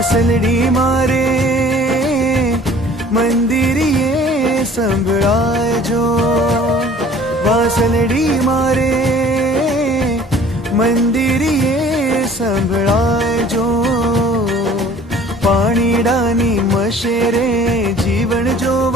વાસલડી મારે મંદિરીએ સંભળાયજો, વાસલડી મારે મંદિરીએ સંભળાયજો, પાણીડાની મશેરે જીવન જો